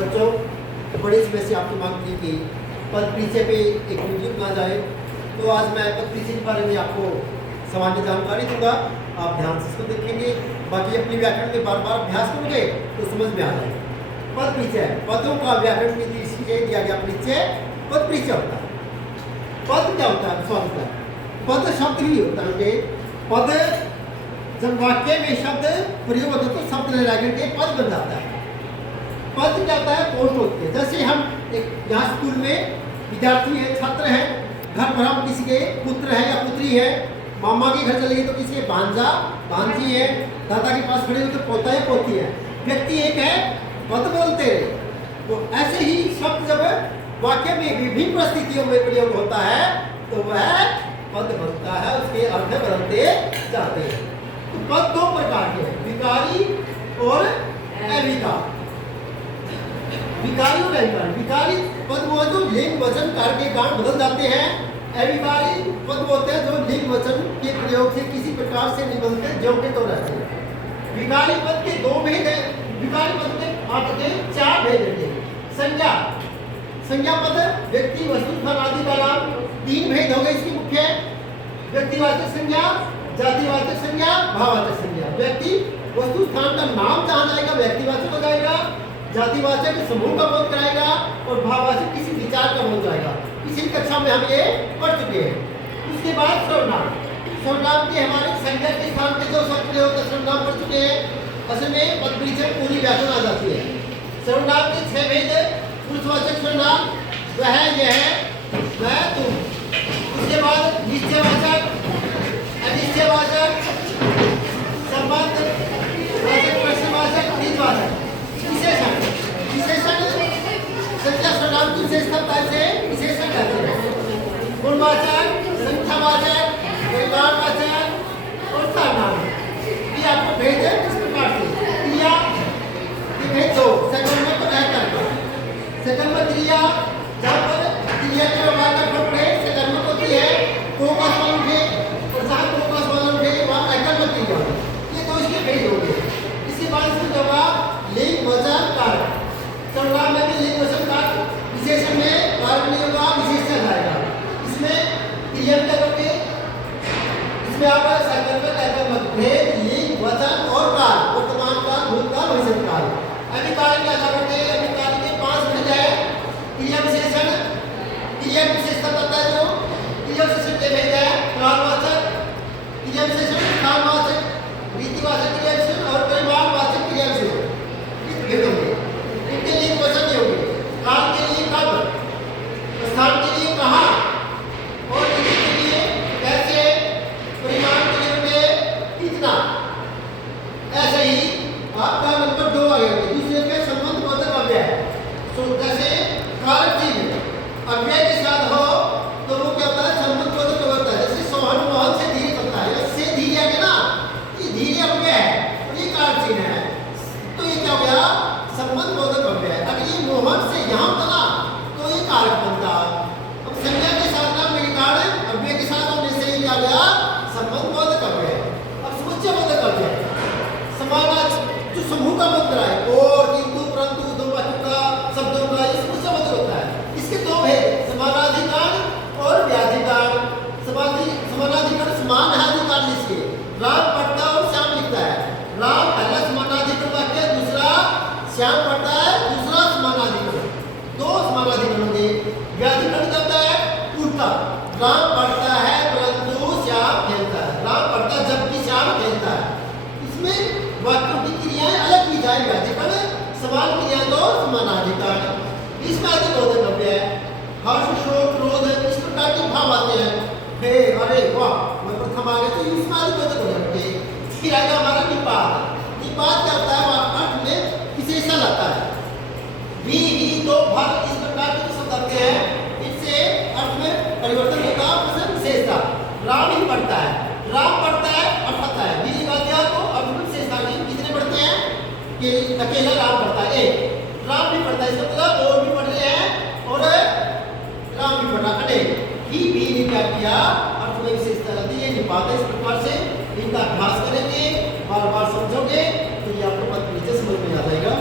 बच्चों, बड़े समय से आपकी मांग थी कि पद परिचय पे एक वीडियो बना जाए, तो आज मैं पद परिचय के बारे में आपको सामान्य जानकारी दूंगा। आप ध्यान से इसको देखेंगे, बाकी अपने व्याकरण में बार बार अभ्यास करोगे तो समझ में आ जाएगा। पद परिचय, पदों का व्याकरण में दृष्टि से दिया गया परिचय पद परिचय होता है। पद क्या होता है? स्वागत है। पद शब्द ही होता है। पद जब वाक्य में शब्द प्रयोग होता है तो शब्द लगा के पद बन जाता है। पद क्या होता है? पोस्ट होती है। जैसे हम एक यहाँ स्कूल में विद्यार्थी है, छात्र है, घर पर हम किसी के पुत्र है या पुत्री है, मामा के घर चले गए तो किसी के भांजा भांजी है, दादा के पास खड़े हो तो पोता है पोती है, व्यक्ति एक है, पद बोलते हैं। तो ऐसे ही शब्द जब वाक्य में विभिन्न परिस्थितियों में प्रयोग होता है तो वह पद बनता है, उसके अर्थ बदलते जाते हैं। तो पद दो प्रकार के हैं, विकारी और अविकारी। विकारी और अविकारी। विकारी पद वो जो लिंग वचन कार्य के कारण बदल जाते हैं। अविकारी पद बोलते हैं जो लिंग वचन के प्रयोग से किसी प्रकार से नहीं बदलते, जो के तो रहते हैं। विकारी पद के दो भेद हैं। विकारी पद के आपके चार भेद हैं। संज्ञा, संज्ञा पद व्यक्ति वस्तु स्थान आदि का नाम। तीन भेद हो गए इसकी मुख्य। व्यक्तिवाचक संज्ञा, जातिवाचक संज्ञा, भाववाचक संज्ञा। व्यक्ति वस्तु स्थान का नाम जहाँ जाएगा व्यक्तिवाचक हो जाएगा, जातिवाचक समूह का बोध कराएगा और भाववाचक किसी विचार का बोध कराएगा। पिछली कक्षा में हम ये पढ़ चुके हैं। उसके बाद सर्वनाम। सर्वनाम के हमारे संज्ञा के स्थान पे जो शब्द प्रयोग होता है सर्वनाम पढ़ चुके हैं। असल में पद परिचय पूरी व्याकरण आ जाती है। सर्वनाम के 6 भेद। पुरुषवाचक सर्वनाम वह यह वह तुम। उसके बाद निश्चयवाचक, अनिश्चयवाचक, संबंध वाचक, प्रश्नवाचक, निजवाचक। विशेषण, विशेषण संख्या सर्वनाम की विशेषता से विशेषण कहते हैं। गुणवाचक, संख्यावाचक, परिमाणवाचक और सर्वनाम। ये आपको भेद है इस प्रकार से। क्रिया ये भेद दो। सेकंड में तो क्या करना? सेकंड में क्रिया जहाँ पर क्रिया के व्यवहार का फर्क है, सेकंड में होती है को का समान है और जहाँ को का समान है वहाँ एकल में क्रिया। ये दो इसके भेद हो गए। इसके बाद इसमें जवाब लिंग वचन कार्य। सर्वनाम में भी लिंग वचन कार्य, विशेषण में कार्य नहीं होगा, विशेषण आएगा। इसमें क्रिया क्या करोगे? इसमें आपका सेकंड में एकल में भेद लिंग वचन और काल, वर्तमान काल, भूतकाल, भविष्य काल। अभिकाल क्या करते हैं? अभिकाल के 5 भेद है। क्रिया विशेषण, क्रिया विशेषता पता है जो क्रिया विशेषण के भेद है। कालवाचक क्रिया विशेषण, कालवाचक रीतिवाचक क्रिया विशेषण और परिमाणवाचक क्रिया विशेषण। इस भेद होंगे। इनके लिए क्वेश्चन ये होंगे। काल के लिए कब, स्थान के लिए कहाँ और रीति के लिए कैसे, परिमाण के लिए होंगे कितना। ऐसे ही आपका नंबर 2 आ गया। दूसरे के संबंध बोधक अव्यय। सो जैसे कारक चीज अव्यय के साथ हो तो वो क्या होता है? संबंध बोधक होता है। जैसे सोहन मोहन से धीरे चलता है, इससे धीरे आ गया ना, ये धीरे अव्यय है और ये कारक चिन्ह है, तो ये क्या हो गया? संबंध बोधक अव्यय। अगर ये मोहन से यहाँ चला तो ये कारक बनता। अब संज्ञा के साथ ना मेरे कारण अव्यय के साथ होने से क्या हो गया? संबंध बोधक अव्यय। अब समुच्चय बोधक अव्यय समानार्थक जो समूह का बोध कराए और किंतु परंतु दो वाक्यों का शब्दों का ये समुच्चय बोधक होता है। इसके दो भेद, समानाधिकरण और व्याधिकरण। समानाधिकरण समान है अधिकार जिसके राम पढ़ता और श्याम लिखता है। राम पहला समानाधिकरण वाक्य, दूसरा श्याम पढ़ता है, दूसरा समानाधिकरण। दो समानाधिकरण होंगे। व्याधिकरण क्या होता है? उल्टा। राम पढ़ता है परंतु श्याम खेलता है। राम पढ़ता है जबकि श्याम खेलता है। इसमें वाक्यों की क्रियाएं अलग की जाए। व्याधिकरण, समान क्रिया तो समानाधिकरण। इसका अधिक बोधक अव्यय है। हर्ष, शोक, क्रोध इस प्रकार के भाव आते हैं। हे अरे वाह मैं प्रथम आ गया, तो इसमें अधिक बोधक हो जाते हैं। फिर आएगा हमारा निपात। निपात क्या होता है? अर्थ में विशेषण आता है। भी ही तो भर इस प्रकार के शब्द आते हैं, इससे अर्थ में परिवर्तन होगा। विशेषता राम ही पढ़ता है, राम पढ़ता है अर्थ आता है। बीजी बात क्या तो अर्थ में विशेषता नहीं। कितने पढ़ते हैं? कि अकेला राम पढ़ता है, एक राम नहीं पढ़ता। इसका मतलब और भी पढ़ रहे हैं और राम भी पढ़ रहा है। भी ने क्या किया? अर्थ में विशेषता रहती है। निपात इस प्रकार से इनका अभ्यास करेंगे, बार बार समझोगे तो ये आपको पद परिचय समझ में आ जाएगा।